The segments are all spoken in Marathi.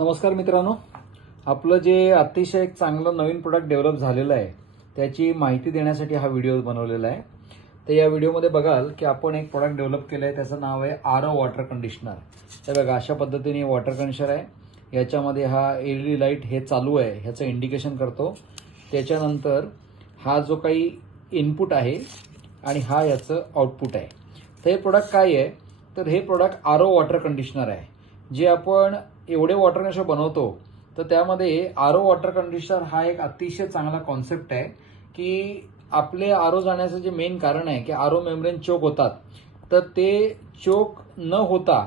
नमस्कार मित्रांनो, आपलं जे अतिशय एक चांगलं नवीन प्रोडक्ट डेव्हलप झालेलं आहे त्याची माहिती देण्यासाठी हा व्हिडिओ बनवलेला आहे। तर या व्हिडिओमध्ये बघाल की आपण एक प्रोडक्ट डेव्हलप केलं आहे, त्याचं नाव आहे आरो वॉटर कंडिशनर। तर बघा अशा पद्धतीने वॉटर कंडिशनर आहे। याच्यामध्ये हा एलईडी लाईट हे चालू आहे ह्याचं इंडिकेशन करतो। त्याच्यानंतर हा जो काही इनपुट आहे आणि हा याचं आउटपुट आहे। तर हे प्रोडक्ट काय आहे, तर हे प्रोडक्ट आरो वॉटर कंडिशनर आहे। जे आपण एवढे वॉटर कंडिशनर बनवतो तर त्यामध्ये आरो वॉटर कंडिशनर हा एक अतिशय चांगला कॉन्सेप्ट आहे की आपले आरो जाण्याचं जे मेन कारण आहे की आरो मेम्ब्रेन चोक होतात, तर ते चोक न होता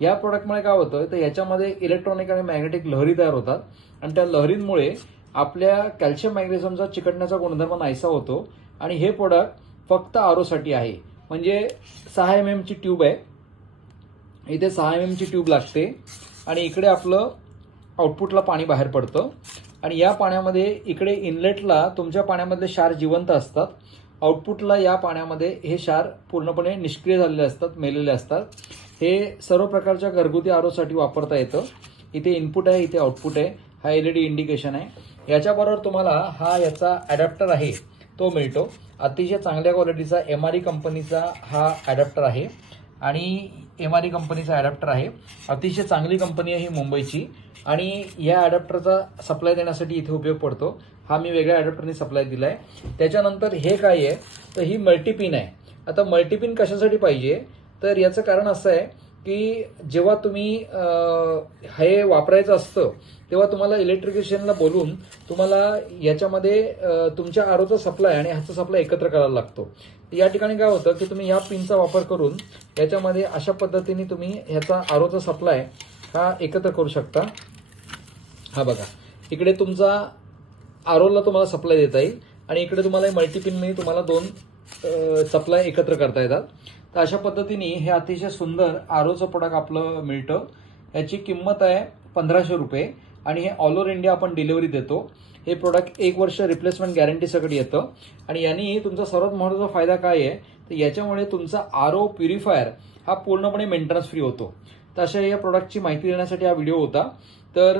या प्रोडक्टमुळे काय होतं तर याच्यामध्ये इलेक्ट्रॉनिक आणि मॅग्नेटिक लहरी तयार होतात आणि त्या लहरींमुळे आपल्या कॅल्शियम मॅग्नेशियमचा चिकटण्याचा गुणधर्म नाहीसा होतो। आणि हे प्रोडक्ट फक्त आरोसाठी आहे। म्हणजे 6 mm ची ट्यूब आहे, इथे 6 mm ची ट्यूब लागते आणि इकडे आपलं आउटपुटला पाणी बाहेर पडतं आणि या पाण्यामध्ये इकडे इनलेटला तुमच्या पाण्यामधले क्षार जिवंत असतात, आउटपुटला या पाण्यामध्ये हे क्षार पूर्णपणे निष्क्रिय झालेले असतात, मेलेले असतात। हे सर्व प्रकारच्या घरगुती आरोसाठी वापरता येतं। इथे इनपुट आहे, इथे आउटपुट आहे, हा एलईडी इंडिकेशन आहे। याच्याबरोबर तुम्हाला हा याचा अडॅप्टर आहे तो मिळतो। अतिशय चांगल्या क्वालिटीचा एमआरई कंपनीचा हा अडॅप्टर आहे आणि एमआरई कंपनीचा अडॅप्टर आहे। अतिशय चांगली कंपनी आहे ही मुंबईची आणि या अडॅप्टरचा सप्लाय देण्यासाठी इथे उपयोग पडतो। हा मी वेगळ्या अडॅप्टरने सप्लाय दिलाय। त्याच्यानंतर हे काय आहे तर ही मल्टीपिन आहे। आता मल्टीपिन कशासाठी पाहिजे तर याचं कारण असं आहे की जेव्हा तुम्ही हे वापरायचं असतं तेव्हा तुम्हाला इलेक्ट्रिशियनला बोलून तुम्हाला याच्यामध्ये तुमच्या आरोचा सप्लाय आणि ह्याचा सप्लाय एकत्र करायला लागतो। या ठिकाणी काय होतं की तुम्ही या पिनचा वापर करून याच्यामध्ये अशा पद्धतीने तुम्ही ह्याचा आरोचा सप्लाय हा एकत्र करू शकता। हा बघा, इकडे तुमचा आरोला तुम्हाला सप्लाय देता येईल आणि इकडे तुम्हाला मल्टीपिनमध्ये तुम्हाला 2 सप्लाय एकत्र करता येतात। तर अशा पद्धतीने हे अतिशय सुंदर आरोचं प्रोडक्ट आपलं मिळतं। याची किंमत आहे 1500 रुपये आणि हे ऑल ओव्हर इंडिया आपण डिलिव्हरी देतो। हे प्रोडक्ट 1 वर्ष रिप्लेसमेंट गॅरंटी सगळं येतं आणि यांनी तुमचा सर्वात महत्त्वाचा फायदा काय आहे तर याच्यामुळे तुमचा आरो प्युरिफायर हा पूर्णपणे मेंटेनन्स फ्री होतो। तर अशा या प्रोडक्टची माहिती देण्यासाठी हा व्हिडिओ होता। तर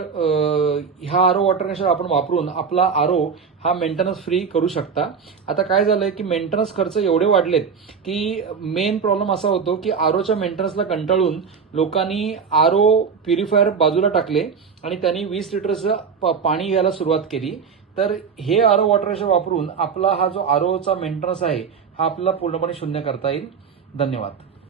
हा आरो वॉटर कंडिशनर आपण वापरून आपला आरो हा मेंटेनन्स फ्री करू शकता। आता काय झालंय की मेंटेनन्स खर्च एवढे वाढलेत की मेन प्रॉब्लेम असा होतो की आरोच्या मेंटेनन्सला कंटाळून लोकांनी आरो प्युरिफायर बाजूला टाकले आणि त्यांनी 20 लिटरचं पाणी घ्यायला सुरुवात केली। तर हे आरो वॉटर कंडिशनर वापरून आपला हा जो आरोचा मेंटेनन्स आहे हा आपल्याला पूर्णपणे शून्य करता येईल। धन्यवाद।